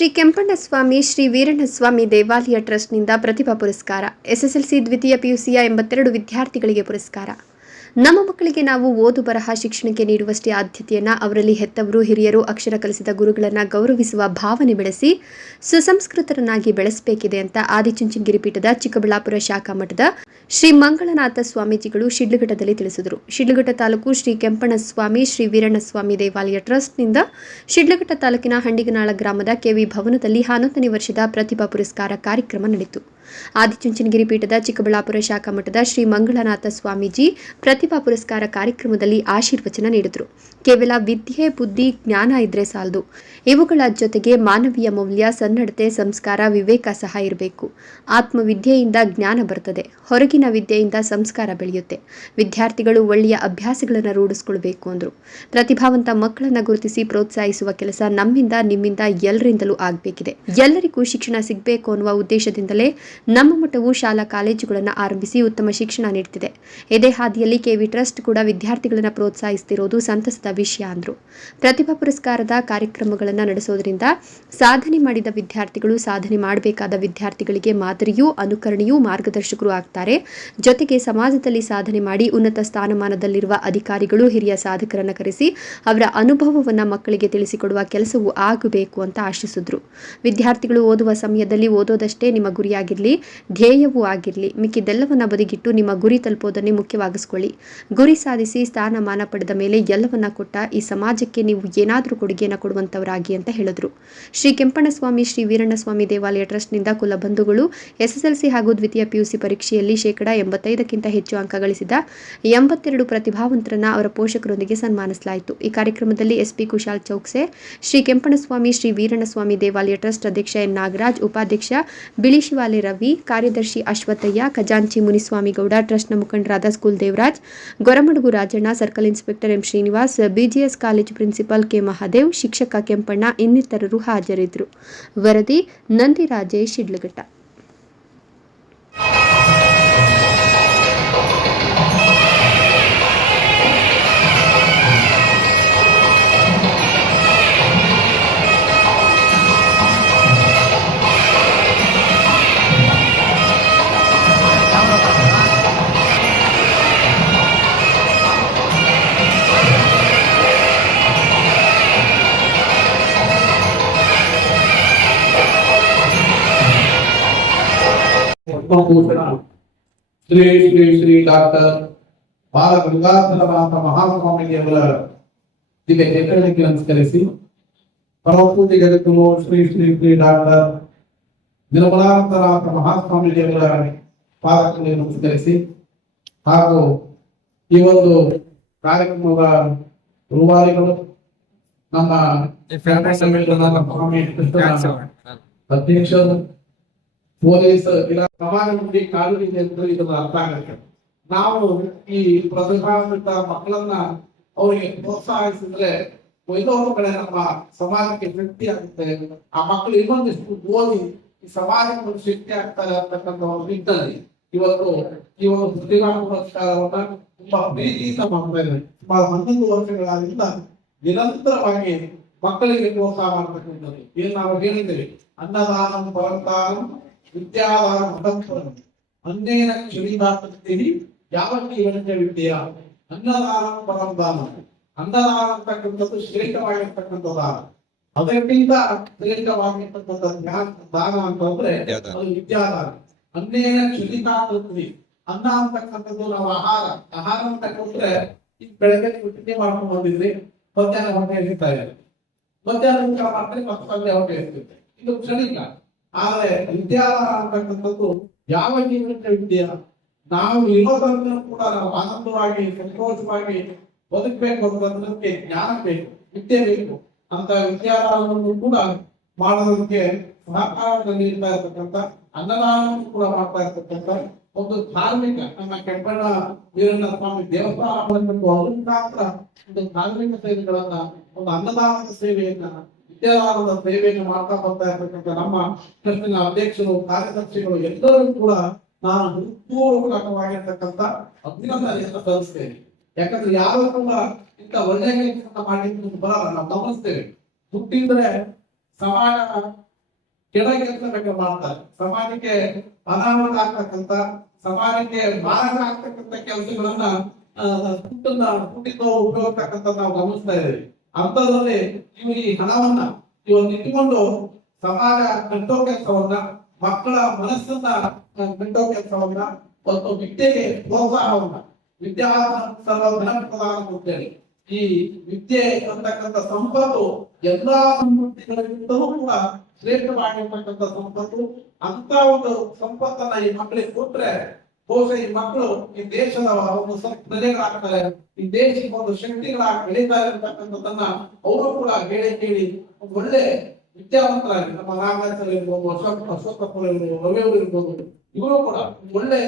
ಶ್ರೀ ಕೆಂಪಣ್ಣಸ್ವಾಮಿ, ಶ್ರೀ ವೀರಣ್ಣಸ್ವಾಮಿ ದೇವಾಲಯ ಟ್ರಸ್ಟ್ನಿಂದ ಪ್ರತಿಭಾ ಪುರಸ್ಕಾರ, ಎಸ್ಎಸ್ಎಲ್ಸಿ ದ್ವಿತೀಯ ಪಿಯುಸಿಯ ಎಂಬತ್ತೆರಡು ವಿದ್ಯಾರ್ಥಿಗಳಿಗೆ ಪುರಸ್ಕಾರ. ನಮ್ಮ ಮಕ್ಕಳಿಗೆ ನಾವು ಓದು ಬರಹ ಶಿಕ್ಷಣಕ್ಕೆ ನೀಡುವಷ್ಟೇ ಆದ್ಯತೆಯನ್ನು ಅವರಲ್ಲಿ ಹೆತ್ತವರು, ಹಿರಿಯರು, ಅಕ್ಷರ ಕಲಿಸಿದ ಗುರುಗಳನ್ನು ಗೌರವಿಸುವ ಭಾವನೆ ಬೆಳೆಸಿ ಸುಸಂಸ್ಕೃತರನ್ನಾಗಿ ಬೆಳೆಸಬೇಕಿದೆ ಅಂತ ಆದಿಚುಂಚನಗಿರಿ ಪೀಠದ ಚಿಕ್ಕಬಳ್ಳಾಪುರ ಶಾಖಾ ಮಠದ ಶ್ರೀ ಮಂಗಳನಾಥ ಸ್ವಾಮೀಜಿಗಳು ಶಿಡ್ಲಘಟ್ಟದಲ್ಲಿ ತಿಳಿಸಿದರು. ಶಿಡ್ಲಘಟ್ಟ ತಾಲೂಕು ಶ್ರೀ ಕೆಂಪಣ್ಣಸ್ವಾಮಿ, ಶ್ರೀ ವೀರಣ್ಣಸ್ವಾಮಿ ದೇವಾಲಯ ಟ್ರಸ್ಟ್ನಿಂದ ಶಿಡ್ಲಘಟ್ಟ ತಾಲೂಕಿನ ಹಂಡಿಗನಾಳ ಗ್ರಾಮದ ಕೆವಿ ಭವನದಲ್ಲಿ ಹನ್ನೊಂದನೇ ವರ್ಷದ ಪ್ರತಿಭಾ ಪುರಸ್ಕಾರ ಕಾರ್ಯಕ್ರಮ ನಡೆಯಿತು. ಆದಿಚುಂಚನಗಿರಿ ಪೀಠದ ಚಿಕ್ಕಬಳ್ಳಾಪುರ ಶಾಖಾ ಮಠದ ಶ್ರೀ ಮಂಗಳನಾಥ ಸ್ವಾಮೀಜಿ ಪ್ರತಿಭಾ ಪುರಸ್ಕಾರ ಕಾರ್ಯಕ್ರಮದಲ್ಲಿ ಆಶೀರ್ವಚನ ನೀಡಿದರು. ಕೇವಲ ವಿದ್ಯೆ, ಬುದ್ಧಿ, ಜ್ಞಾನ ಇದ್ರೆ ಸಾಲದು. ಇವುಗಳ ಜೊತೆಗೆ ಮಾನವೀಯ ಮೌಲ್ಯ, ಸನ್ನಡತೆ, ಸಂಸ್ಕಾರ, ವಿವೇಕ ಸಹ ಇರಬೇಕು. ಆತ್ಮವಿದ್ಯೆಯಿಂದ ಜ್ಞಾನ ಬರ್ತದೆ ಹೊರಗಿನ ವಿದ್ಯೆಯಿಂದ ಸಂಸ್ಕಾರ ಬೆಳೆಯುತ್ತೆ. ವಿದ್ಯಾರ್ಥಿಗಳು ಒಳ್ಳೆಯ ಅಭ್ಯಾಸಗಳನ್ನು ರೂಢಿಸ್ಕೊಳ್ಬೇಕು ಅಂದರು. ಪ್ರತಿಭಾವಂತ ಮಕ್ಕಳನ್ನು ಗುರುತಿಸಿ ಪ್ರೋತ್ಸಾಹಿಸುವ ಕೆಲಸ ನಮ್ಮಿಂದ, ನಿಮ್ಮಿಂದ ಎಲ್ಲರಿಂದಲೂ ಆಗಬೇಕಿದೆ. ಎಲ್ಲರಿಗೂ ಶಿಕ್ಷಣ ಸಿಗಬೇಕು ಅನ್ನುವ ಉದ್ದೇಶದಿಂದಲೇ ನಮ್ಮ ಮಠವು ಶಾಲಾ ಕಾಲೇಜುಗಳನ್ನು ಆರಂಭಿಸಿ ಉತ್ತಮ ಶಿಕ್ಷಣ ನೀಡುತ್ತಿದೆ ಇದೇ ಹಾದಿಯಲ್ಲಿ ಕೆವಿ ಟ್ರಸ್ಟ್ ಕೂಡ ವಿದ್ಯಾರ್ಥಿಗಳನ್ನು ಪ್ರೋತ್ಸಾಹಿಸುತ್ತಿರುವುದು ಸಂತಸದ ವಿಷಯ ಅಂದರು. ಪ್ರತಿಭಾ ಪುರಸ್ಕಾರದ ಕಾರ್ಯಕ್ರಮಗಳನ್ನು ನಡೆಸೋದ್ರಿಂದ ಸಾಧನೆ ಮಾಡಿದ ವಿದ್ಯಾರ್ಥಿಗಳು, ಸಾಧನೆ ಮಾಡಬೇಕಾದ ವಿದ್ಯಾರ್ಥಿಗಳಿಗೆ ಮಾದರಿಯೂ, ಅನುಕರಣೆಯೂ ಮಾರ್ಗದರ್ಶಕರು ಆಗ್ತಾರೆ. ಜೊತೆಗೆ ಸಮಾಜದಲ್ಲಿ ಸಾಧನೆ ಮಾಡಿ ಉನ್ನತ ಸ್ಥಾನಮಾನದಲ್ಲಿರುವ ಅಧಿಕಾರಿಗಳು, ಹಿರಿಯ ಸಾಧಕರನ್ನು ಕರೆಸಿ ಅವರ ಅನುಭವವನ್ನು ಮಕ್ಕಳಿಗೆ ತಿಳಿಸಿಕೊಡುವ ಕೆಲಸವೂ ಆಗಬೇಕು ಅಂತ ಆಶಿಸಿದ್ರು. ವಿದ್ಯಾರ್ಥಿಗಳು ಓದುವ ಸಮಯದಲ್ಲಿ ಓದೋದಷ್ಟೇ ನಿಮ್ಮ ಗುರಿಯಾಗಿರಲಿ ಧ್ಯೇಯವೂ ಆಗಿರಲಿ. ಮಿಕ್ಕಿದ್ದೆಲ್ಲವನ್ನ ಬದಿಗಿಟ್ಟು ನಿಮ್ಮ ಗುರಿ ತಲುಪೋದನ್ನೇ ಮುಖ್ಯವಾಗಿಸ್ಕೊಳ್ಳಿ. ಗುರಿ ಸಾಧಿಸಿ ಸ್ಥಾನಮಾನ ಪಡೆದ ಮೇಲೆ ಎಲ್ಲವನ್ನ ಕೊಟ್ಟ ಈ ಸಮಾಜಕ್ಕೆ ನೀವು ಏನಾದರೂ ಕೊಡುಗೆಯನ್ನು ಕೊಡುವಂತವರಾಗಿ ಅಂತ ಹೇಳಿದ್ರು. ಶ್ರೀ ಕೆಂಪಣ್ಣಸ್ವಾಮಿ, ಶ್ರೀ ವೀರಣ್ಣಸ್ವಾಮಿ ದೇವಾಲಯ ಟ್ರಸ್ಟ್ನಿಂದ ಕುಲಬಂಧುಗಳು ಎಸ್ಎಸ್ಎಲ್ಸಿ ಹಾಗೂ ದ್ವಿತೀಯ ಪಿಯುಸಿ ಪರೀಕ್ಷೆಯಲ್ಲಿ ಶೇಕಡಾ ಎಂಬತ್ತೈದಕ್ಕಿಂತ ಹೆಚ್ಚು ಅಂಕ ಗಳಿಸಿದ ಎಂಬತ್ತೆರಡು ಪ್ರತಿಭಾವಂತರನ್ನ ಅವರ ಪೋಷಕರೊಂದಿಗೆ ಸನ್ಮಾನಿಸಲಾಯಿತು. ಈ ಕಾರ್ಯಕ್ರಮದಲ್ಲಿ ಎಸ್ಪಿ ಕುಶಾಲ್ ಚೌಕ್ಸೆ, ಶ್ರೀ ಕೆಂಪಣ್ಣಸ್ವಾಮಿ, ಶ್ರೀ ವೀರಣ್ಣಸ್ವಾಮಿ ದೇವಾಲಯ ಟ್ರಸ್ಟ್ ಅಧ್ಯಕ್ಷ ಎನ್ ನಾಗರಾಜ್, ಉಪಾಧ್ಯಕ್ಷ ಬಿಳಿಶಿವಾಲೆ ರವಿ ಕಾರ್ಯದರ್ಶಿ ಅಶ್ವಥಯ್ಯ, ಖಜಾಂಚಿ ಮುನಿಸ್ವಾಮಿಗೌಡ, ಟ್ರಸ್ಟ್ನ ಮುಖಂಡರಾದ school Devaraj, Goramadugu Rajanna, circle inspector M Srinivas, BGS college principal K Mahadev, ಶಿಕ್ಷಕ ಕೆಂಪಣ್ಣ ಇನ್ನಿತರರು ಹಾಜರಿದ್ದರು. ವರದಿ ನಂದಿರಾಜೇ ಶಿಡ್ಲಘಟ್ಟ. ಪದ್ಮಭೂಷಣ ಶ್ರೀ ಶ್ರೀ ಶ್ರೀ ಡಾಕ್ಟರ್ ಬಾಲ ಗಂಗಾಧರನಾಥ ಮಹಾಸ್ವಾಮಿಯವರ ಇಲ್ಲಿ ಹೆಸರಿಕೆ ನಮಸ್ಕರಿಸಿ ಪರಮಪೂಜೆ ಜಗತ್ತು ಶ್ರೀ ಶ್ರೀ ಶ್ರೀ ಡಾಕ್ಟರ್ ನಿರ್ಮಲಾನಂದನಾಥ ಮಹಾಸ್ವಾಮಿಯವರ ಪಾದಕ್ಕೆ ನಮಸ್ಕರಿಸಿ ಹಾಗೂ ಈ ಒಂದು ಕಾರ್ಯಕ್ರಮದ ರೂವಾರಿಗಳು ನಮ್ಮ ಅಧ್ಯಕ್ಷರು ಪೊಲೀಸ್ ಇಲ್ಲ ಸಮಾಜದಲ್ಲಿ ಅಂತ ಇದನ್ನ ಅರ್ಥ ಆಗುತ್ತೆ. ನಾವು ಈ ಪ್ರತಿಭಾವಂತ ಮಕ್ಕಳನ್ನ ಅವರಿಗೆ ಪ್ರೋತ್ಸಾಹಿಸಿದ್ರೆ ಒಂದು ಕಡೆ ನಮ್ಮ ಸಮಾಜಕ್ಕೆ ಶಕ್ತಿ ಆಗುತ್ತೆ. ಆ ಮಕ್ಕಳು ಇನ್ನೊಂದಿಷ್ಟು ಓದಿ ಈ ಸಮಾಜಕ್ಕೆ ಶಕ್ತಿ ಆಗ್ತಾರೆ ಅಂತಕ್ಕಂಥ ಒಂದು ನಿಟ್ಟಿನಲ್ಲಿ ಇವತ್ತು ಈ ಒಂದು ಪ್ರತಿಭಾ ಪುರಸ್ಕಾರವನ್ನ ತುಂಬಾ ಪ್ರೀತಿಯಿಂದ ಮಾಡ್ತಾ ಇದ್ದಾರೆ. ಸುಮಾರು ಹನ್ನೊಂದು ವರ್ಷಗಳಾದ್ರಿಂದ ನಿರಂತರವಾಗಿ ಮಕ್ಕಳಿಗೆ ಪ್ರೋತ್ಸಾಹ ಮಾಡ್ತಕ್ಕಂಥದ್ದು. ಏನ್ ನಾವು ಹೇಳಿದ್ದೇವೆ, ಅನ್ನದಾನ ಪರಂತಾನ ವಿದ್ಯಾದಾನ ಮಹತ್ವಂ ಅನ್ನೇನ ಕ್ಷಣಿದಾತ್ಮತಿನಿ ಯಾವತ್ತಿ ಇವನಿಗೆ ವಿದ್ಯೆಯ ಅನ್ನದಾನ ಪರಂದಾನ ಅನ್ನದಾನ ಅಂತಕ್ಕಂಥದ್ದು ಶ್ರೇಷ್ಠವಾಗಿರ್ತಕ್ಕಂಥ ದಾನ ಅದಕ್ಕಿಂತ ಶ್ರೇಷ್ಠವಾಗಿರ್ತಕ್ಕಂಥ ಜ್ಞಾನ ದಾನ ಅಂತಂದ್ರೆ ಅದು ವಿದ್ಯಾದಾನ. ಅನ್ನೇನ ಕ್ಷಣಿದಾತ್ಮತಿ ಅನ್ನ ಅಂತಕ್ಕಂಥದ್ದು ನಾವು ಆಹಾರ. ಆಹಾರ ಅಂತ ಕೊಟ್ರೆ ಈ ಬೆಳಗ್ಗೆ ನೀವು ತಿಂಡಿ ಮಾಡ್ಕೊಂಡು ಬಂದಿದ್ರಿ. ಮಧ್ಯಾಹ್ನ ಹೊಟ್ಟೆ ಇದೆ ಮಧ್ಯಾಹ್ನ ಊಟ ಮಾಡಿದ್ರೆ ಮತ್ತೆ ಸಂಜೆ ಹೊಟ್ಟೆ ಇರ್ತಿದೆ ಇದು ಕ್ಷಣಿಕ. ಆದ್ರೆ ವಿದ್ಯಾಧಾರ ಅಂತಕ್ಕಂಥದ್ದು ಯಾವ ಜೀವನಕ್ಕೆ ವಿದ್ಯೆ ನಾವು ಇರೋದನ್ನು ಕೂಡ ನಾವು ಆನಂದವಾಗಿ, ಸಂತೋಷವಾಗಿ ಬದುಕಬೇಕು ಅನ್ನೋದಕ್ಕೆ ಜ್ಞಾನ ಬೇಕು, ವಿದ್ಯೆ ಬೇಕು. ಅಂತ ವಿದ್ಯಾಧಾರವನ್ನು ಕೂಡ ಮಾಡೋದಕ್ಕೆ ಸಹಕಾರದಲ್ಲಿ ಇರ್ತಾ ಇರ್ತಕ್ಕಂಥ, ಅನ್ನದಾನವನ್ನು ಕೂಡ ಮಾಡ್ತಾ ಇರ್ತಕ್ಕಂಥ ಒಂದು ಧಾರ್ಮಿಕ ನಮ್ಮ ಕೆಂಪಣ್ಣ ವೀರಣ್ಣ ಸ್ವಾಮಿ ದೇವಸ್ಥಾನ ಅವರಿಂದ ಒಂದು ಧಾರ್ಮಿಕ ಸೇವೆಗಳನ್ನ, ಒಂದು ಅನ್ನದಾನದ ಸೇವೆಯನ್ನ ವಿದ್ಯಾದಾನದ ಸೇವೆಯನ್ನು ಮಾಡ್ತಾ ಬರ್ತಾ ಇರ್ತಕ್ಕಂಥ ನಮ್ಮ ಟ್ರಸ್ಟಿನ ಅಧ್ಯಕ್ಷರು, ಕಾರ್ಯದರ್ಶಿಗಳು ಎಲ್ಲರೂ ಕೂಡ ನಾನು ಹೃತ್ಪೂರ್ವಕವಾಗಿರ್ತಕ್ಕಂಥ ಅಭಿನಂದನೆಯನ್ನು ಸಲ್ಲಿಸ್ತೇನೆ. ಯಾಕಂದ್ರೆ ಯಾರು ಕೂಡ ಇಂಥ ಒಳ್ಳೆಯ ಕೆಲಸ ಮಾಡಿದ್ದು ಬರಲ್ಲ, ನಾವು ಗಮನಿಸ್ತೇವೆ. ಹುಟ್ಟಿದ್ರೆ ಸಮಾಜ ಕೆಳ ಕೆಲಸ ಮಾಡ್ತಾರೆ. ಸಮಾಜಕ್ಕೆ ಅನಾಹುತ ಆಗ್ತಕ್ಕಂತ ಸಮಾಜಕ್ಕೆ ಮಾರಕ ಆಗ್ತಕ್ಕಂತ ಕೆಲಸಗಳನ್ನ ಹುಟ್ಟನ್ನ ಹುಟ್ಟಿದ ಉಪಯೋಗತಕ್ಕಂತ ನಾವು ಗಮನಿಸ್ತಾ ಇದ್ದೀವಿ. ಅಂತದ್ರಲ್ಲಿ ನೀವು ಈ ಹಣವನ್ನ ಇವತ್ತು ಇಟ್ಕೊಂಡು ಸಮಾಜ ಕಟ್ಟೋ ಕೆಲಸವನ್ನ, ಮಕ್ಕಳ ಮನಸ್ಸನ್ನ ಕಟ್ಟೋ ಕೆಲಸವನ್ನ, ಒಂದು ವಿದ್ಯೆಗೆ ಪ್ರೋತ್ಸಾಹವನ್ನ ಅಂತೇಳಿ ಈ ವಿದ್ಯೆ ಅಂತಕ್ಕಂಥ ಸಂಪತ್ತು ಎಲ್ಲಾ ಸಂಪತ್ತಿಗಳಿಗಿಂತಲೂ ಕೂಡ ಶ್ರೇಷ್ಠವಾಗಿರ್ತಕ್ಕಂಥ ಸಂಪತ್ತು ಅಂತ ಒಂದು ಸಂಪತ್ತನ್ನ ಈ ಮಕ್ಕಳಿಗೆ ಕೊಟ್ರೆ ಬಹುಶಃ ಈ ಮಕ್ಕಳು ಈ ದೇಶದ ಒಂದು ಸ್ವಲ್ಪ ಪ್ರಜೆಗಳಾಗ್ತಾರೆ ಈ ದೇಶಕ್ಕೆ ಒಂದು ಶಕ್ತಿಗಳಾಗಿ ಬೆಳೀತಾರೆ ಅಂತಕ್ಕಂಥದ್ದನ್ನ ಅವರು ಕೂಡ ಹೇಳಿ ಕೇಳಿ ಒಳ್ಳೆ ವಿದ್ಯಾವಂತರಾಗಿ ನಮ್ಮ ರಾಮನಾಥರು ಇರ್ಬೋದು, ಅಶೋಕ್ ಅಶೋಕಪ್ಪರು ಇರ್ಬೋದು ರವಿ ಅವರು ಇರ್ಬೋದು, ಇವರು ಕೂಡ ಒಳ್ಳೆ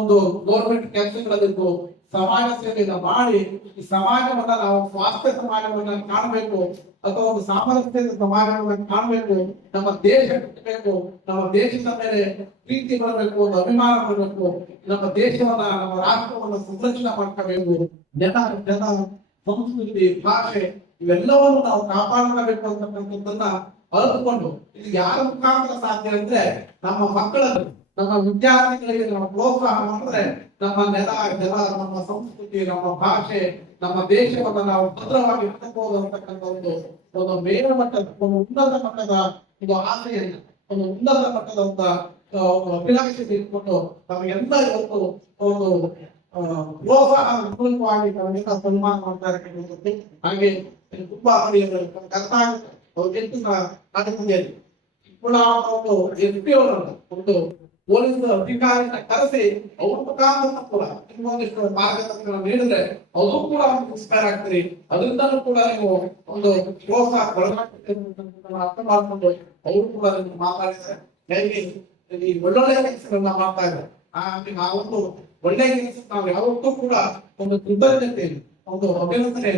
ಒಂದು ಗೌರ್ಮೆಂಟ್ ಕೆಲಸಗಳಲ್ಲಿದ್ದು ಸಮಾಜ ಸೇವೆಯನ್ನ ಮಾಡಿ ಈ ಸಮಾಜವನ್ನ ನಾವು ಸ್ವಾಸ್ಥ್ಯ ಸಮಾಜವನ್ನ ಕಾಣಬೇಕು, ಅಥವಾ ಒಂದು ಸಾಮರಸ್ಯದ ಸಮಾಜವನ್ನ ಕಾಣಬೇಕು, ನಮ್ಮ ದೇಶ ಕಟ್ಟಬೇಕು, ನಮ್ಮ ದೇಶದ ಮೇಲೆ ಪ್ರೀತಿ ಬರಬೇಕು, ಒಂದು ಅಭಿಮಾನ ಬರಬೇಕು, ನಮ್ಮ ದೇಶವನ್ನ, ನಮ್ಮ ರಾಷ್ಟ್ರವನ್ನ ಸಂರಕ್ಷಣೆ ಮಾಡ್ಕೋಬೇಕು. ಜನ ಜನ, ಸಂಸ್ಕೃತಿ, ಭಾಷೆ, ಇವೆಲ್ಲವನ್ನು ನಾವು ಕಾಪಾಡ್ಕೋಬೇಕು ಅಂತಕ್ಕಂಥದ್ದನ್ನ ಅರಿತುಕೊಂಡು ಇದು ಯಾರ ಮುಖಾಂತರ ಸಾಧ್ಯ ಅಂದ್ರೆ ನಮ್ಮ ಮಕ್ಕಳನ್ನು ನಮ್ಮ ವಿದ್ಯಾರ್ಥಿಗಳಿಗೆ ನಾವು ಪ್ರೋತ್ಸಾಹ ಮಾಡಿದ್ರೆ ನಮ್ಮ ನೆಲ ಜಲ ನಮ್ಮ ಸಂಸ್ಕೃತಿ ನಮ್ಮ ಭಾಷೆ ನಮ್ಮ ದೇಶವನ್ನು ನಾವು ಭದ್ರವಾಗಿ ಇಟ್ಕೋಬಹುದು ಅಂತಕ್ಕಂಥ ಒಂದು ಒಂದು ಮೇಲ್ಮಟ್ಟದ ಒಂದು ಉನ್ನತ ಮಟ್ಟದ ಒಂದು ಆಸೆಯನ್ನು ಒಂದು ಉನ್ನತ ಮಟ್ಟದ ಒಂದು ಅಭಿಲಾಷೆ ಇಟ್ಕೊಂಡು ನಮಗೆಲ್ಲ ಇವತ್ತು ಒಂದು ಪ್ರೋತ್ಸಾಹ ನಮಗೆಲ್ಲ ಸನ್ಮಾನ ಮಾಡ್ತಾ ಇರ್ತಕ್ಕಂಥದ್ದು ಹಾಗೆ ತುಂಬಾ ಅವರಿಗೆ ಅರ್ಥ ಆಗುತ್ತೆ ಅವ್ರಿಗೆ ಎಷ್ಟು ಆಗುತ್ತದೆ ಕೂಡ ಒಂದು ಎಸ್ ಪಿ ಅವರನ್ನು ಒಂದು ಪೊಲೀಸ್ ಅಧಿಕಾರಿನ ಕರೆಸಿ ಅವ್ರ ಮುಖಾಂತರ ಕೂಡ ಒಂದಿಷ್ಟು ಮಾರ್ಗದರ್ಶನ ನೀಡಿದ್ರೆ ಅದು ಕೂಡ ಇನ್ಸ್ಪೈರ್ ಆಗ್ತೀರಿ ಅದರಿಂದಲೂ ಕೂಡ ನೀವು ಒಂದು ಪ್ರೋತ್ಸಾಹ ಅರ್ಥ ಮಾಡ್ಕೊಂಡು ಅವರು ಕೂಡ ನಿಮ್ಗೆ ಮಾತಾಡಿದ್ರೆ ಈ ಒಳ್ಳೊಳ್ಳೆ ಕೆಲಸಗಳನ್ನ ಮಾಡ್ತಾ ಇದ್ದಾರೆ. ಆ ಒಂದು ಒಳ್ಳೆ ಕೆಲಸ ನಾವು ಯಾವತ್ತೂ ಕೂಡ ಒಂದು ಕೃತಜ್ಞತೆ ಒಂದು ಅಭಿನಂದನೆ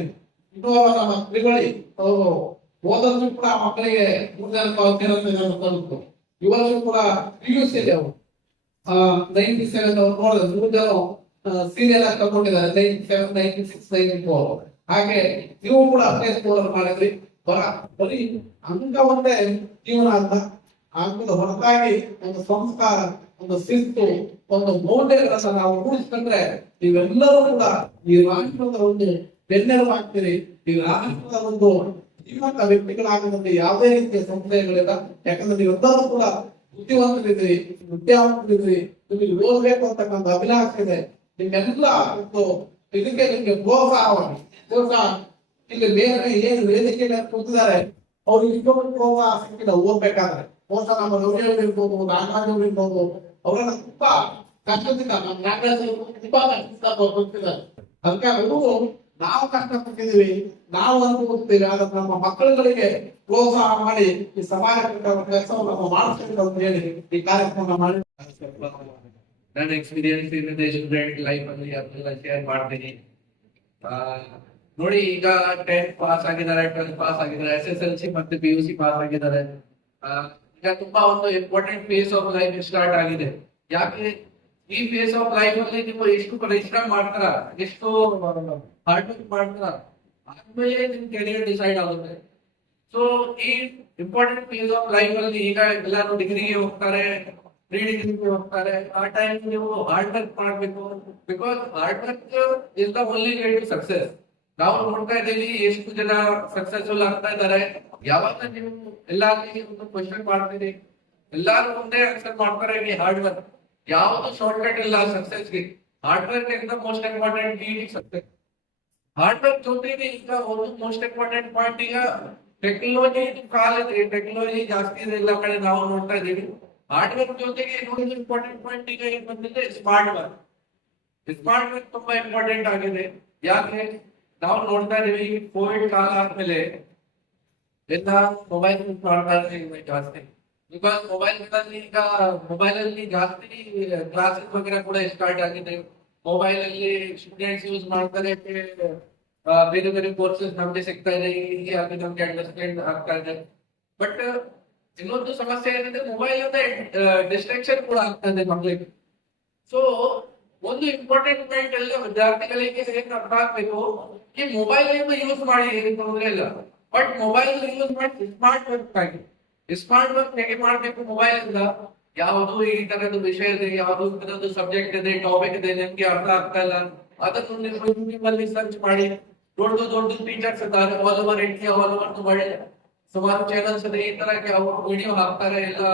ಇನ್ನೂ ನಮ್ಮ ತ್ರಿವಳಿ ಅವರು ಹೋದಷ್ಟು ಕೂಡ ಮಕ್ಕಳಿಗೆ ಮುಂದೆ ಜನ ತಲುಪಿತು ಈ ಕೂಡ ಪಿ ಯು ಸಿ ಅವರು ನೈನ್ಟಿ ಸೆವೆನ್ ಅವ್ರು ನೋಡಿದ್ರೆ ಮೂರು ಜನ ಸೀರಿಯಲ್ ಆಗಿ ತಗೊಂಡಿದ್ದಾರೆ. Ninety seven ninety six ninety four ಹಾಗೆ ನೀವು ಕೂಡ ಪ್ಲೇಸ್ ಮಾಡಿದ್ರಿ. ಹೊರ ಬರೀ ಅಂಗ ಒಂದೇ ಜೀವನ ಅಂತ ಅಂಗದ ಹೊರತಾಗಿ ಒಂದು ಸಂಸ್ಕಾರ, ಒಂದು ಶಿಸ್ತು, ಒಂದು ಮೌಲ್ಯಗಳನ್ನ ನಾವು ರೂಢಿಸ್ಕೊಂಡ್ರೆ ನೀವೆಲ್ಲರೂ ಕೂಡ ಈ ರಾಷ್ಟ್ರದ ಒಂದು ಬೆನ್ನೆಲುಬಾಗ್ತೀರಿ. ಈ ರಾಷ್ಟ್ರದ ಒಂದು ಜೀವಂತ ವ್ಯಕ್ತಿಗಳಾಗದಂತೆ ಯಾವುದೇ ರೀತಿಯ ಸಮುದಾಯಗಳಿಲ್ಲ ಯಾಕಂದ್ರೆ ನೀವೆಲ್ಲರೂ ಕೂಡ ಬುದ್ಧಿವಂತರಿದ್ರಿ ವಿದ್ಯಾವಂತರಿದ್ರಿ ನಿಮಗೆ ಓದಬೇಕು ಅಂತಕ್ಕಂಥ ಅಭಿಲಾಷೆ ಇದೆ. ನಿಮ್ಮೆಲ್ಲ ಒಂದು ಇದಕ್ಕೆ ನಿಮ್ಗೆ ಪ್ರೋತ್ಸಾಹ ಇಲ್ಲಿ ಬೇರೆ ಏನು ವೇದಿಕೆ ಕೂತಿದ್ದಾರೆ ಅವ್ರು ಇಷ್ಟೊಂದು ಪ್ರೋತ್ಸಾಹ ಸಿಕ್ಕಿಲ್ಲ, ಓದ್ಬೇಕಾದ್ರೆ. ಬಹುಶಃ ನಮ್ಮ ರವಿಯವರು ಇರ್ಬೋದು ನಾಗರಾಜ್ ಅವರು ಇರ್ಬೋದು, ಅವರೆಲ್ಲ ತುಂಬಾ ಕಷ್ಟದಿಂದ ನಮ್ಮ ನಾಗರಾಜ್ ತುಂಬಾ ಕಷ್ಟದಿಂದ ಅದಕ್ಕೆ ಅವರು ನಾವು ಕಷ್ಟಪಟ್ಟಿದೀವಿ ನಾವು ಅನುಭವಿಸ್ತೀವಿ ಆದ್ರೆ ನಮ್ಮ ಮಕ್ಕಳುಗಳಿಗೆ ಪ್ರೋತ್ಸಾಹ ಮಾಡಿ ಈ ಸಮಾಜ ಕೆಲಸವನ್ನು ನಾವು ಮಾಡಿಸ್ಬೇಕು ಅಂತ ಹೇಳಿ ಈ ಕಾರ್ಯಕ್ರಮ ಮಾಡಿ. ನನ್ನ ಎಕ್ಸ್ಪೀರಿಯನ್ಸ್ ಇದೆ ಸ್ಟೂಡೆಂಟ್ ಲೈಫ್ ಅಲ್ಲಿ ಅದನ್ನೆಲ್ಲ ಶೇರ್ ಮಾಡ್ತೀನಿ. ನೋಡಿ ಈಗ ಟೆಂತ್ ಪಾಸ್ ಆಗಿದ್ದಾರೆ ಟ್ವೆಲ್ತ್ ಪಾಸ್ ಆಗಿದ್ದಾರೆ ಎಸ್ ಎಸ್ ಎಲ್ ಸಿ ಮತ್ತೆ ಪಿ ಯು ಸಿ ಪಾಸ್ ಆಗಿದ್ದಾರೆ. ಈಗ ತುಂಬಾ ಒಂದು important phase of life start ಆಗಿದೆ. ಯಾಕೆ ಈ ಫೇಸ್ ಆಫ್ ಲೈಫ್ ಅಲ್ಲಿ ನೀವು ಎಷ್ಟು ಪರಿಶ್ರಮ ಮಾಡ್ತಾರ, ಎಷ್ಟು ಹಾರ್ಡ್ ವರ್ಕ್ ಮಾಡ್ತಾರ, ಆದ್ಮೇಲೆ ನಿಮ್ ಕೆರಿಯರ್ ಡಿಸೈಡ್ ಆಗುತ್ತೆ. ಸೊ ಈ ಇಂಪಾರ್ಟೆಂಟ್ ಫೇಸ್ ಆಫ್ ಲೈಫ್ ಅಲ್ಲಿ ಈಗ ಎಲ್ಲಾರು ಡಿಗ್ರಿಗೆ ಹೋಗ್ತಾರೆ ಪ್ರೀ ಡಿಗ್ರಿಗೆ ಹೋಗ್ತಾರೆ, ಆ ಟೈಮ್ ನೀವು ಹಾರ್ಡ್ ವರ್ಕ್ ಮಾಡಬೇಕು. Because hard work is the only way to success ನಾವು ನೋಡ್ತಾ ಇದ್ದೀವಿ ಎಷ್ಟು ಜನ ಸಕ್ಸಸ್ಫುಲ್ ಆಗ್ತಾ ಇದ್ದಾರೆ. ಯಾವಾಗ ನೀವು ಎಲ್ಲಾರ್ಗಿ ಒಂದು ಕ್ವಶನ್ ಮಾಡ್ತೀರಿ, ಎಲ್ಲಾರು ಮುಂದೆ ಆನ್ಸರ್ ಮಾಡ್ತಾರೆ ಹಾರ್ಡ್ ವರ್ಕ್ ಯಾವುದು ಶಾರ್ಟ್ ಕಟ್ ಇಲ್ಲ ಸಕ್ಸಸ್ಗೆ hard work is the most important key success hard work ಜೊತೆಗೆ ಈಗ ಒಂದು ಮೋಸ್ಟ್ ಇಂಪಾರ್ಟೆಂಟ್ ಪಾಯಿಂಟ್ ಈಗ ಟೆಕ್ನಾಲಜಿ ಕಾಲ ಇದೆ ಟೆಕ್ನಾಲಜಿ ಜಾಸ್ತಿ ಇದೆ ಎಲ್ಲ ಕಡೆ ನಾವು ನೋಡ್ತಾ ಇದೀವಿ ಹಾರ್ಡ್ ವರ್ಕ್ ಜೊತೆಗೆ ಇನ್ನೊಂದು ಇಂಪಾರ್ಟೆಂಟ್ ಪಾಯಿಂಟ್ ಈಗ ಏನ್ ಬಂದಿದೆ ಸ್ಮಾರ್ಟ್ ವರ್ಕ್ ಸ್ಮಾರ್ಟ್ ವರ್ಕ್ ತುಂಬಾ ಇಂಪಾರ್ಟೆಂಟ್ ಆಗಿದೆ ಯಾಕೆ ನಾವು ನೋಡ್ತಾ ಇದೀವಿ ಕೋವಿಡ್ ಕಾಲ ಆದ್ಮೇಲೆ ಎಲ್ಲ ಮೊಬೈಲ್ ಯೂಸ್ ಮಾಡ್ತಾ ಇದ್ದೀವಿ ಜಾಸ್ತಿ ಬಿಕಾಸ್ ಮೊಬೈಲ್ ಈಗ ಮೊಬೈಲ್ ಅಲ್ಲಿ ಜಾಸ್ತಿ ಕ್ಲಾಸಸ್ ವಗೇರಾ ಕೂಡ ಸ್ಟಾರ್ಟ್ ಆಗಿದೆ. ಮೊಬೈಲ್ ಅಲ್ಲಿ ಸ್ಟೂಡೆಂಟ್ಸ್ ಯೂಸ್ ಮಾಡ್ತಾರೆ ಬೇರೆ ಬೇರೆ ಕೋರ್ಸಸ್ ನಮ್ಗೆ ಸಿಗ್ತಾ ಇದೆ. ಹೀಗೆ ಆಗಿ ನಮ್ಗೆ ಅಂಡರ್ಸ್ಟ್ಯಾಂಡ್ ಆಗ್ತಾ ಇದೆ. ಬಟ್ ಇನ್ನೊಂದು ಸಮಸ್ಯೆ ಏನಂದ್ರೆ ಮೊಬೈಲ್ ಅಂದ್ರೆ ಡಿಸ್ಟ್ರಾಕ್ಷನ್ ಕೂಡ ಆಗ್ತಾ ಇದೆ ಮಕ್ಕಳಿಗೆ ಸೊ ಒಂದು ಇಂಪಾರ್ಟೆಂಟ್ ಪಾಯಿಂಟ್ ಎಲ್ಲ ವಿದ್ಯಾರ್ಥಿಗಳಿಗೆ ಏನ್ ಅರ್ಥ ಆಗ್ಬೇಕು? ಈ ಮೊಬೈಲ್ ಯೂಸ್ ಮಾಡಿ, ಏನು ತೊಂದ್ರೆ ಇಲ್ಲ. ಬಟ್ ಮೊಬೈಲ್ ಯೂಸ್ ಮಾಡಿ ಸ್ಮಾರ್ಟ್ ವರ್ಕ್ ಆಗಿ. ವರ್ಕ್ ಹೇಗೆ ಮಾಡಬೇಕು ಮೊಬೈಲ್ ಇಂದ. ಯಾವುದು ಈ ವಿಷಯ ಇದೆ, ಯಾವುದು ಸಬ್ಜೆಕ್ಟ್ ಇದೆ ಟಾಪಿಕ್ ಇದೆ, ನಿಮ್ಗೆ ಅರ್ಥ ಆಗ್ತಾ ಇಲ್ಲ. ಅದನ್ನು ನೀವು ಸರ್ಚ್ ಮಾಡಿ. ದೊಡ್ಡ ದೊಡ್ಡ ಟೀಚರ್ಸ್ ಇದ್ದಾರೆ. All over India all over world ಸುಮಾರು ಚಾನಲ್ಸ್ ಇದೆ. ಈ ತರ ವಿಡಿಯೋ ಹಾಕ್ತಾರೆ ಎಲ್ಲ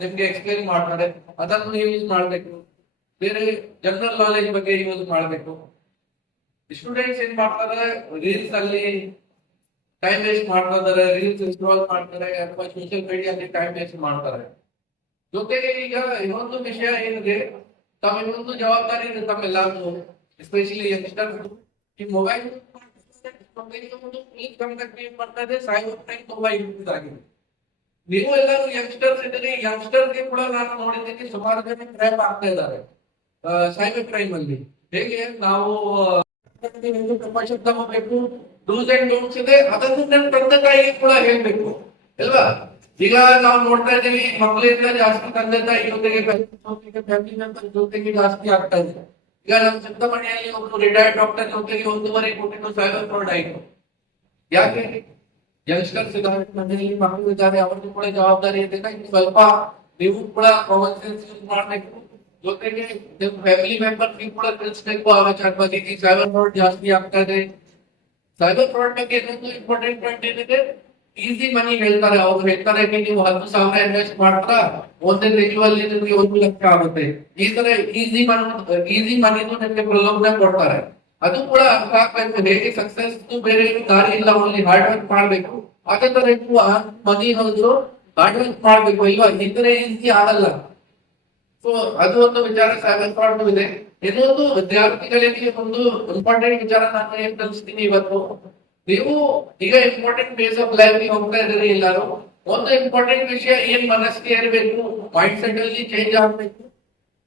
ನಿಮ್ಗೆ ಎಕ್ಸ್ಪ್ಲೇನ್ ಮಾಡ್ತಾರೆ. ಅದನ್ನು ಯೂಸ್ ಮಾಡ್ಬೇಕು. ಬೇರೆ ಜನರಲ್ ನಾಲೆಜ್ ಬಗ್ಗೆ ಯೂಸ್ ಮಾಡ್ಬೇಕು. ಸ್ಟೂಡೆಂಟ್ಸ್ ಏನ್ ಮಾಡ್ತಾರೆ? ರೀಲ್ಸ್ ಅಲ್ಲಿ ಟೈಮ್ ವೇಸ್ಟ್ ಮಾಡ್ತಾ ಇದಾರೆ ರೀಲ್ಸ್ ಸ್ಕ್ರೋಲ್ ಮಾಡ್ತಾರೆ, ಅಥವಾ ಸೋಷಿಯಲ್ ಮೀಡಿಯಲ್ಲಿ ಟೈಮ್ ವೇಸ್ಟ್ ಮಾಡ್ತಾರೆ. ಜೊತೆಗೆ ಈಗ ಇನ್ನೊಂದು ವಿಷಯ ಏನಿದೆ, ತಮ್ಮ ಇನ್ನೊಂದು ಜವಾಬ್ದಾರಿ ಇದೆ ತಮ್ಮೆಲ್ಲರಿಗೂ ಎಸ್ಪೆಷಲಿ ಯಂಗ್ಸ್ಟರ್ ಈ ಮೊಬೈಲ್ ಮಾಡ್ತಾ ಇದೆ ಕ್ರೈಮ್ ತುಂಬಾ ಇಂಪ್ರೂವ್ ಆಗಿದೆ. ನೀವು ಎಲ್ಲರೂ ಯಂಗ್ಸ್ಟರ್ಸ್ ಇದ್ದೀರಿ ಯಂಗ್ಸ್ಟರ್ಗೆ ಕೂಡ ನಾನು ನೋಡಿದ್ದೀನಿ ಸುಮಾರು ಜನ ಕ್ರೈಮ್ ಆಗ್ತಾ ಇದ್ದಾರೆ. ಸೈಬರ್ ಕ್ರೈಮ್ ಅಲ್ಲಿ. ಹೇಗೆ? ನಾವು ಶಬ್ದ ತಗೋಬೇಕು ಡೂಸ್ ಅಂಡ್ ಡೋಂಟ್ಸ್ ಇದೆ ಅದನ್ನು ನನ್ನ ತಂದೆ ತಾಯಿಗೆ ಕೂಡ ಹೇಳ್ಬೇಕು. ಅಲ್ವಾ? ಈಗ ನಾವು ನೋಡ್ತಾ ಇದೀವಿ ಮಕ್ಕಳಿಂದ ಜಾಸ್ತಿ ತಂದೆ ತಾಯಿ ಜೊತೆಗೆ ಫ್ಯಾಮಿಲಿ ಮೆಂಬರ್ ಜೊತೆಗೆ ಜಾಸ್ತಿ ಆಗ್ತಾ ಇದೆ. ಈಗ ನಮ್ಮ ಚಿಂತಾಮಣಿಯಲ್ಲಿ ಒಬ್ರು ರಿಟೈರ್ಡ್ ಡಾಕ್ಟರ್ ಜೊತೆಗೆ ಒಂದೂವರೆ ಕೋಟಿ ಸೈಬರ್ ಫ್ರಾಡ್ ಆಯ್ತು. ಯಾಕೆ? ಯಂಗ್ಸ್ಟರ್ಸ್ ಇದ್ದಾರೆ ಮನೆಯಲ್ಲಿ ಮಕ್ಕಳು ಇದ್ದಾರೆ ಅವ್ರಿಗೂ ಕೂಡ ಜವಾಬ್ದಾರಿ ಇದೆ. ಇನ್ನು ಸ್ವಲ್ಪ ನೀವು ಕೂಡ ಕಾಮನ್ ಸೆನ್ಸ್ ಯೂಸ್ ಮಾಡ್ಬೇಕು. ಜೊತೆಗೆ ನಿಮ್ಮ ಫ್ಯಾಮಿಲಿ ಮೆಂಬರ್ ಕೂಡ ತಿಳಿಸ್ಬೇಕು. ಆ ವಿಚಾರ ಬಗ್ಗೆ ಈ ಸೈಬರ್ ಫ್ರಾಡ್ ಜಾಸ್ತಿ ಆಗ್ತಾ ಇದೆ. ಸೈಬರ್ ಫ್ರಾಡ್ ಬಗ್ಗೆ ಇನ್ನೊಂದು ಇಂಪಾರ್ಟೆಂಟ್ ಪಾಯಿಂಟ್ ಏನಿದೆ ಈಸಿ ಮನಿ ಹೇಳ್ತಾರೆ. ಅವ್ರು ಹೇಳ್ತಾರೆ ನೀವು ಹತ್ತು ಸಾವಿರ ಇನ್ವೆಸ್ಟ್ ಮಾಡ್ತಾ ಒಂದೇ ತಿಂಗಳಲ್ಲಿ ನಿಮಗೆ ಒಂದು ಲಕ್ಷ ಆಗುತ್ತೆ. ಈ ತರ ಈಸಿ ಮನಿ ಈಸಿ ಮನಿನು ನಿಮ್ಗೆ ಪ್ರಲೋಭನೆ ಕೊಡ್ತಾರೆ. ಅದು ಕೂಡ ಅರ್ಥ ಆಗ್ಬೇಕು. ಹೇಗೆ ಸಕ್ಸಸ್ ಬೇರೆ ದಾರಿ ಇಲ್ಲ. ಓನ್ಲಿ ಹಾರ್ಡ್ ವರ್ಕ್ ಮಾಡ್ಬೇಕು. ಅದೇ ತರ ನೀವು ಮನಿ ಹೌದು ಹಾರ್ಡ್ ವರ್ಕ್ ಮಾಡ್ಬೇಕು. ಇಲ್ವಾ ಇದ್ರೆ ಈಸಿ ಆಗಲ್ಲ. ಸೊ ಅದು ಒಂದು ವಿಚಾರ ಸೈಬರ್ ಫ್ರಾಡ್ ಇದೆ. ಇನ್ನೊಂದು ವಿದ್ಯಾರ್ಥಿಗಳಿಗೆ ಒಂದು ಇಂಪಾರ್ಟೆಂಟ್ ವಿಚಾರ ನಾನು ಏನ್ ಕಲಿಸ್ತೀನಿ ಇವತ್ತು. ನೀವು ಈಗ ಇಂಪಾರ್ಟೆಂಟ್ ಬೇಸ್ ಆಫ್ ಲೈಫ್ ಹೋಗ್ತಾ ಇದ್ರಿ ಎಲ್ಲರೂ. ಒಂದು ಇಂಪಾರ್ಟೆಂಟ್ ವಿಷಯ ಏನ್ ಮನಸ್ಸಿಗೆ ಇರಬೇಕು? ಮೈಂಡ್ ಸೆಟ್ ಅಲ್ಲಿ ಚೇಂಜ್ ಆಗ್ಬೇಕು.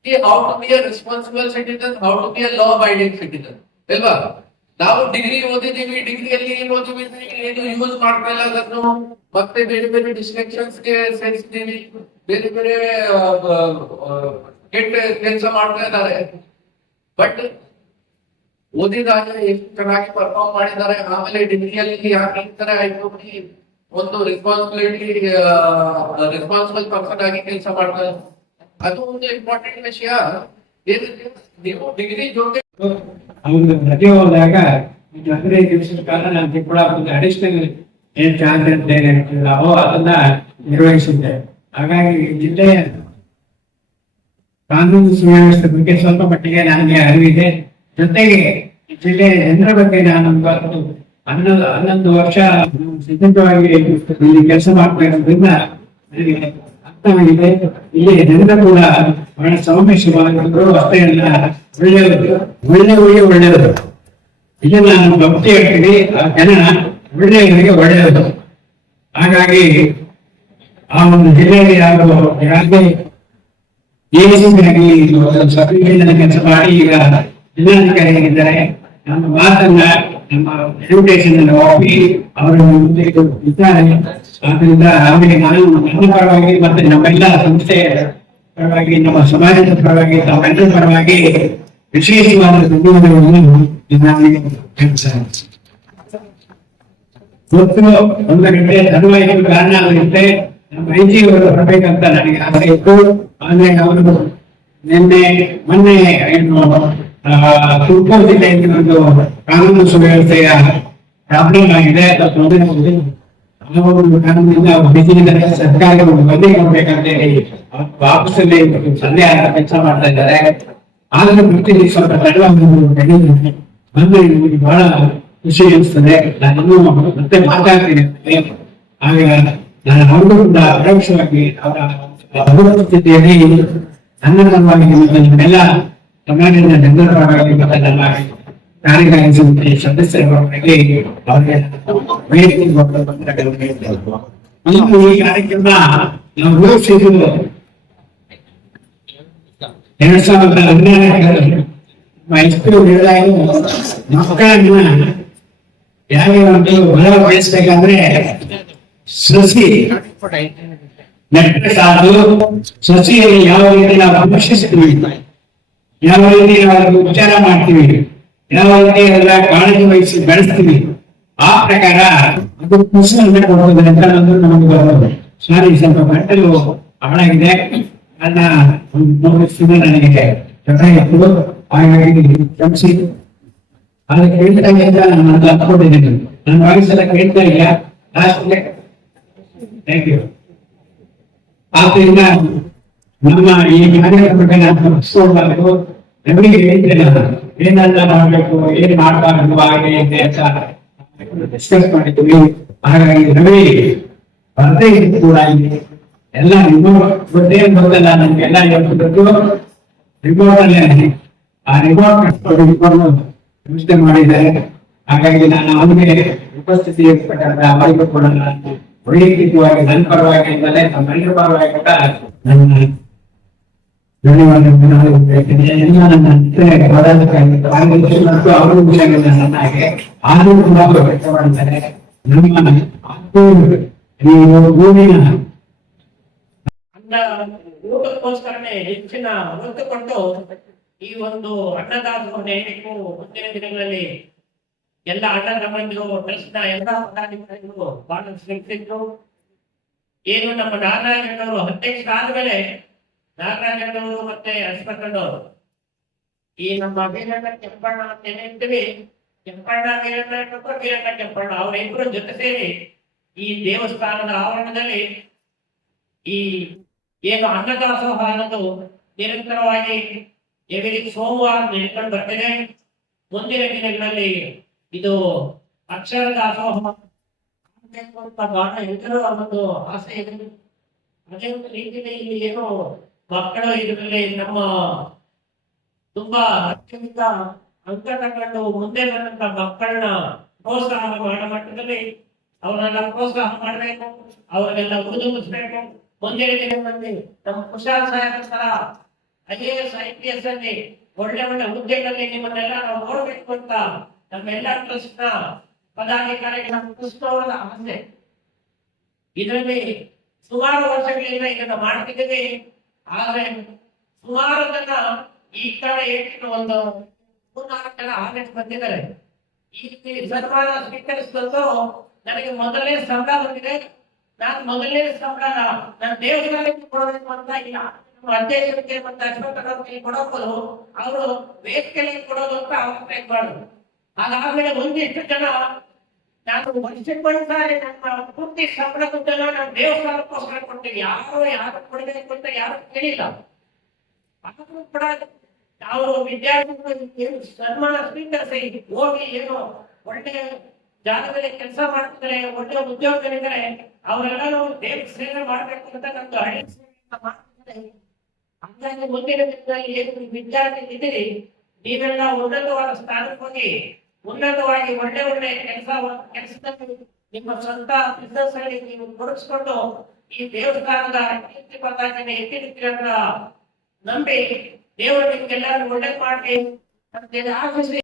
ಈ how to be responsible citizen how to be a law abiding citizen ಅಲ್ವಾ? ನಾವು ಡಿಗ್ರಿ ಓದಿದೀವಿ ಡಿಗ್ರಿಯಲ್ಲಿ ಏನ್ ಓದಿದ್ವಿ ಏನು ಯೂಸ್ ಮಾಡ್ತಾ ಇಲ್ಲ ಅದನ್ನು ಮತ್ತೆ ಬೇರೆ ಬೇರೆ ಡಿಸ್ಟ್ರಕ್ಷನ್ಸ್ಗೆ ಸೇರಿಸ್ತೀವಿ. ಬೇರೆ ಬೇರೆ ಕೆಟ್ಟ ಕೆಲಸ ಮಾಡ್ತಾ ಇದ್ದಾರೆ. ಬಟ್ ಓದಿದಾಗ ಎಷ್ಟು ಚೆನ್ನಾಗಿ ಪರ್ಫಾರ್ಮ್ ಮಾಡಿದ್ದಾರೆ, ಆಮೇಲೆ ಡಿಗ್ರಿಯಲ್ಲಿ ಯಾಕೆ ಈ ತರ ಒಂದು ರೆಸ್ಪಾನ್ಸಿಬಿಲಿಟಿ ರೆಸ್ಪಾನ್ಸಿಬಲ್ ಪರ್ಸನ್ ಆಗಿ ಕೆಲಸ ಮಾಡ್ತಾರೆ ಅದು ಒಂದು ಇಂಪಾರ್ಟೆಂಟ್ ವಿಷಯ. ನೀವು ಡಿಗ್ರಿ ಜೊತೆ ಅವ್ನು ರಜೆ ಹೋದಾಗ ಹದಿನೈದು ಕಾರಣ ಕಾಲ ನಮ್ಗೆ ಕೂಡ ಒಂದು ಅಡಿಷನಲ್ ಏನ್ ಚಾನ್ಸ್ ಅಂತ ಏನ್ ಹೇಳ್ತೀವಿ ನಾವು ಅದನ್ನ ನಿರ್ವಹಿಸಿದ್ದೆ. ಹಾಗಾಗಿ ಜಿಲ್ಲೆಯ ಕಾನೂನು ಸುವ್ಯವಸ್ಥೆ ಬಗ್ಗೆ ಸ್ವಲ್ಪ ಮಟ್ಟಿಗೆ ನನಗೆ ಅರಿವಿದೆ. ಜೊತೆಗೆ ಜಿಲ್ಲೆ ಜನರ ಬಗ್ಗೆ ನಾನು ಹನ್ನೊಂದು ಹನ್ನೊಂದು ವರ್ಷ ಸಿದ್ಧವಾಗಿ ಇಲ್ಲಿ ಕೆಲಸ ಮಾಡ್ತಾ ಇರೋದ್ರಿಂದ ನನಗೆ ಅರ್ಥವಾಗಿದೆ. ಇಲ್ಲಿ ಜನರ ಕೂಡ ಬಹಳ ಸೌಮ್ಯಶವಾದರು ಅಷ್ಟೇ ಅಲ್ಲ, ಒಳ್ಳೆಯವರು. ಒಳ್ಳೆಯವರಿಗೆ ಒಳ್ಳೆಯವರು. ಇಲ್ಲಿ ನಾನು ಭಕ್ತಿ ಹೇಳ್ತೀನಿ. ಆ ಜನ ಒಳ್ಳೆಯವರಿಗೆ ಒಳ್ಳೆಯವರು. ಹಾಗಾಗಿ ಆ ಒಂದು ಜಿಲ್ಲೆಯಲ್ಲಿ ಯಾರು ಯಾರಿಗೆ ಸಭೆಯಲ್ಲಿ ಕೆಲಸ ಮಾಡಿ, ಈಗ ಜಿಲ್ಲಾಧಿಕಾರಿಯಾಗಿದ್ದಾರೆ. ನಮ್ಮ ಮಾತನ್ನ, ನಮ್ಮ ಇನ್ವಿಟೇಷನ್ ಅನ್ನು ಒಪ್ಪಿ ಅವರ ಮುಂದೆ ಇದ್ದಾರೆ. ಆದ್ರಿಂದ ಅವರಿಗೆ ನಾನು ನನ್ನ ಪರವಾಗಿ ಮತ್ತೆ ನಮ್ಮೆಲ್ಲ ಸಂಸ್ಥೆಯ ಪರವಾಗಿ, ನಮ್ಮ ಸಮಾಜದ ಪರವಾಗಿ, ತಾವೆಲ್ಲರ ಪರವಾಗಿ ವಿಶೇಷವಾದ ಧನ್ಯವಾದಗಳನ್ನು ನಾನು ಹೇಳ್ತೇನೆ ಮತ್ತು ಒಂದು ಗಂಟೆ ಹದಿನೈದು ಕಾರಣ ಆಗಿರುತ್ತೆ ನಮ್ಮ ಐ ಜಿ ಅವರು ಬರಬೇಕಂತ ನನಗೆ ಆಸೆ ಇತ್ತು. ಆದ್ರೆ ಅವರು ನಿನ್ನೆ ಮೊನ್ನೆ ಏನು ತುಮಕೂರು ಜಿಲ್ಲೆಯಲ್ಲಿ ಒಂದು ಕಾನೂನು ಸುವ್ಯವಸ್ಥೆಯ ಪ್ರಾಬ್ಲಮ್ ಆಗಿದೆ. ತೊಂದರೆ ಆಗಿದೆ. ಒಂದು ಕಾರಣದಿಂದ ಅವರು ಬಿಸಿ ಇದ್ದಾರೆ ಸರ್ಕಾರ ಹೇಳಿ ಅವ್ರು ಕೆಲಸ ಮಾಡ್ತಾ ಇದ್ದಾರೆ. ಆದ್ರೆ ಪ್ರತಿ ಸ್ವಲ್ಪ ತಡವಾಗಿ ಬಂದ್ರೆ ಬಂದು ನಿಮಗೆ ಬಹಳ ಖುಷಿ ಅನಿಸ್ತದೆ ನಾನು ಮತ್ತೆ ಮಾತಾಡ್ತೀನಿ ಆಗ ನಾನು ಕೂಡ ಪರೋಕ್ಷವಾಗಿ ಅವರ ಅಭಿವೃದ್ಧಿಯಲ್ಲಿ ನನ್ನ ಪರವಾಗಿ ಮತ್ತು ನಿಮ್ಮೆಲ್ಲ ಸಮಾಜದ ಜನರ ಪರವಾಗಿ ಮತ್ತು ನನ್ನ ಕಾರ್ಯಕಾರಿ ಸದಸ್ಯರ ಪರವಾಗಿ ಅವರಿಗೆ ಈ ಕಾರ್ಯಕ್ರಮ ನಾವು ರೂಪಿಸಿದ್ದು ಎರಡ್ ಸಾವಿರದ ಹದಿನಾಲ್ಕರಲ್ಲಿ ಮೈಸೂರು ನಿರ್ಣಯ ಮಕ್ಕಳನ್ನ ಯಾಕೆ ಒಂದು ಸಸಿ ನೆಟ್ಟ ಸಾಧು ಸಸಿಯಲ್ಲಿ ಯಾವ ರೀತಿ ನಾವು ಪೋಷಿಸ್ತೀವಿ ಯಾವ ರೀತಿ ನಾವು ಉಪಚಾರ ಮಾಡ್ತೀವಿ? ಯಾವ ರೀತಿ ಎಲ್ಲ ಕಾಳಜಿ ವಹಿಸಿ ಬೆಳೆಸ್ತೀವಿ? ಆ ಪ್ರಕಾರ ಅದು ಫಸಲನ್ನ ಕೊಡ್ತದೆ ಅಂತ ಅನ್ನೋದು ನಮಗೆ ಬರೋದು ಸಾರಿ ಸ್ವಲ್ಪ ಗಂಟಲು ಹಾಳಾಗಿದೆ ನನ್ನ ವರ್ಷದಿಂದ ನನಗೆ ಚೆನ್ನಾಗಿತ್ತು. ಹಾಗಾಗಿ ಕ್ಷಮಿಸಿ. ಅದು ಕೇಳ್ತಾ ಇಲ್ಲ ನಾನು ಅನ್ಕೊಂಡಿದ್ದೀನಿ ನನ್ನ ವಾಯ್ಸ್ ಎಲ್ಲ ಕೇಳ್ತಾ ಇಲ್ಲ. ಲಾಸ್ಟ್ಗೆ ಥ್ಯಾಂಕ್ ಯು ಆದ್ರಿಂದ ನಮ್ಮ ಈ ಕಾರ್ಯಕ್ರಮಕ್ಕೆ ನಾನು ಮುಗಿಸ್ಕೊಳ್ಬಾರ್ದು ನಮಗೆ ಏನೆಲ್ಲ ಮಾಡಬೇಕು, ಏನ್ ಮಾಡಬಾರ್ದು, ಹಾಗೆ ಇದೆ ಅಂತ ಡಿಸ್ಕಸ್ ಮಾಡಿದ್ವಿ ಹಾಗಾಗಿ ರವಿ ಬರ್ದೇ ಕೂಡ ಇಲ್ಲಿ ಎಲ್ಲ ರಿಮೋಟ್ ಗೊತ್ತೇನು ಗೊತ್ತಲ್ಲ ನಮ್ಗೆಲ್ಲ ಹೇಳ್ತಿದ್ದು ರಿಮೋಟ್ ಅಲ್ಲೇ ಆ ರಿಮೋಟ್ ವ್ಯವಸ್ಥೆ ಮಾಡಿದ್ದಾರೆ. ಹಾಗಾಗಿ ನಾನು ಅವನಿಗೆ ಉಪಸ್ಥಿತಿ ಏರ್ಪಟ್ಟಾಗ ಅವರಿಗೂ ಕೊಡೋಣ ನಾನು ವೈಯಕ್ತಿಕವಾಗಿ ನನ್ನ ಪರವಾಗಿಂದಲೇ ನಮ್ಮೆಲ್ಲರ ಪರವಾಗಿ ನನ್ನ ಊಟಕ್ಕೋಸ್ಕರನೇ ಹೆಚ್ಚಿನ ಒತ್ತು ಕೊಟ್ಟು ಈ ಒಂದು ಅನ್ನದಾಸೋಹ ಮುಂದಿನ ದಿನಗಳಲ್ಲಿ ಎಲ್ಲ ಆಟ ತಮ್ಮಂದಿರು ಕೃಷ್ಣ ಎಲ್ಲ ಪದಾಧಿಕಾರಿಗಳು ಬಹಳ ಶ್ರಮಿಸಿದ್ರು ಏನು ನಮ್ಮ ನಾರಾಯಣರು ಅಧ್ಯಕ್ಷ ಆದ್ಮೇಲೆ ನಾರಾಯಣರು ಮತ್ತೆ ಹಸ್ಮಕಣ್ಣವರು ಈ ನಮ್ಮ ವೀರಣ್ಣ ಕೆಂಪಣ್ಣ ಅಂತ ಏನಂತೀವಿ ಕೆಂಪಣ್ಣ ವೀರಣ್ಣ ವೀರಣ್ಣ ಕೆಂಪಣ್ಣ ಅವರಿಬ್ಬರು ಜೊತೆ ಸೇರಿ ಈ ದೇವಸ್ಥಾನದ ಆವರಣದಲ್ಲಿ ಈ ಏನು ಅನ್ನದಾಸೋಹ ಅನ್ನೋದು ನಿರಂತರವಾಗಿ ಎವರಿ ಸೋಮವಾರ ನಡ್ಕೊಂಡು ಬರ್ತಿದೆ. ಮುಂದಿನ ದಿನಗಳಲ್ಲಿ ಇದು ಅಕ್ಷರ ದಾಸೋಹ ಅಂತ ಬಹಳ ಎಲ್ಲರೂ ಒಂದು ಆಸೆ ಇದೆ. ಅದೇ ಒಂದು ರೀತಿಯಲ್ಲಿ ಇಲ್ಲಿ ಏನು ಮಕ್ಕಳು ಇದರಲ್ಲಿ ನಮ್ಮ ತುಂಬಾ ಅತ್ಯಂತ ಅಂಕ ತಗೊಂಡು ಮುಂದೆ ಬಂದಂತ ಮಕ್ಕಳನ್ನ ಪ್ರೋತ್ಸಾಹ ಮಾಡೋ ಮಟ್ಟದಲ್ಲಿ ಅವರನ್ನ ಪ್ರೋತ್ಸಾಹ ಮಾಡಬೇಕು ಅವರೆಲ್ಲ ಹುರಿದುಂಬಿಸ್ಬೇಕು ಮುಂದಿನ ದಿನಗಳಲ್ಲಿ ನಮ್ಮ ಕುಶಾಲ ಸಾಹೇಬ್ ತರ I A S I P S ಅಲ್ಲಿ ಒಳ್ಳೆ ಒಳ್ಳೆ ಹುದ್ದೆಗಳಲ್ಲಿ ನಿಮ್ಮನ್ನೆಲ್ಲ ನಾವು ನೋಡ್ಬೇಕು ಅಂತ ನಮ್ಮೆಲ್ಲ ಟ್ರಸ್ಟ್ನ ಪದಾಧಿಕಾರಿಗಳ ಪುಸ್ತಕದ ಆಸೆ. ಇದರಲ್ಲಿ ಸುಮಾರು ವರ್ಷಗಳಿಂದ ಇದನ್ನ ಮಾಡ್ತಿದ್ದೀವಿ. ಆದ್ರೆ ಸುಮಾರು ಜನ ಈ ಕಡೆ ಏಟಿನ ಒಂದು ಮೂರ್ನಾಲ್ಕು ಜನ ಆನೆಟ್ ಬಂದಿದ್ದಾರೆ. ಈ ಸನ್ಮಾನ ಸ್ವೀಕರಿಸಿದ್ದು ನನಗೆ ಮೊದಲನೇ ಸಂಬಳ ಬಂದಿದೆ. ನಾನು ಮೊದಲನೇ ಸಂಬಳ ನಾನು ದೇವಸ್ಥಾನಕ್ಕೆ ಕೊಡಬೇಕು ಅಂತ ಇಲ್ಲ. ನಮ್ಮ ಅಧ್ಯಕ್ಷರಿಗೆ ಮತ್ತೆ ಅಶ್ವಥ್ ಕೊಡೋದು ಅವರು ವೇದಿಕೆಯಲ್ಲಿ ಕೊಡೋದು ಅಂತ ಅವಸ್ಥೆ ಮಾಡೋದು ಅದಾದ್ಮೇಲೆ ಒಂದಿಷ್ಟು ಜನ ನಾನು ವರ್ಷಕ್ಕೊಂದ್ಸಾರಿ ನನ್ನ ಪೂರ್ತಿ ಸಂಬಳ ದುಡ್ಡನ್ನ ನಾನು ದೇವಸ್ಥಾನಕ್ಕೋಸ್ಕರ ಕೊಟ್ಟೆ ಯಾರು ಯಾರು ಕೊಡಬೇಕು ಅಂತ ಯಾರು ಕೇಳಿಲ್ಲ. ಆದ್ರೂ ಕೂಡ ನಾವು ವಿದ್ಯಾರ್ಥಿಗಳು ಸನ್ಮಾನ ಸ್ವೀಕರಿಸಿ ಹೋಗಿ ಏನು ಒಳ್ಳೆ ಜಾಗದಲ್ಲಿ ಕೆಲಸ ಮಾಡ್ತಾರೆ ಒಳ್ಳೆ ಉದ್ಯೋಗಗಳಿದ್ದಾರೆ, ಅವರೆಲ್ಲರೂ ದೇಶ ಸೇವೆ ಮಾಡ್ಬೇಕು ಅಂತ ನಮ್ದು ಹಳ್ಳಿ ಮಾಡ್ತಾರೆ ಹಂಗಾಗಿ ಮುಂದಿನ ದಿನದಲ್ಲಿ ಏನು ವಿದ್ಯಾರ್ಥಿ ಇದ್ದೀರಿ ನೀವೆಲ್ಲ ಉನ್ನತವಾದ ಸ್ಥಾನಕ್ಕೆ ಹೋಗಿ ಉನ್ನತವಾಗಿ ಒಳ್ಳೆ ಒಳ್ಳೆ ಕೆಲಸ, ಕೆಲಸದಲ್ಲಿ ನಿಮ್ಮ ಸ್ವಂತ ಬಿಸ್ನೆಸ್ ಅಲ್ಲಿ ನೀವು ತೊಡಗಿಸ್ಕೊಂಡು ಈ ದೇವಸ್ಥಾನದ ಕೀರ್ತಿ ಪತಾಕೆಯನ್ನು ಎತ್ತಿ ನಿಂತಿರೋದ್ರ ನಂಬಿ ದೇವರು ನಿಮ್ಗೆಲ್ಲರೂ ಒಳ್ಳೆ ಮಾಡಿ ಆಶಿಸಿ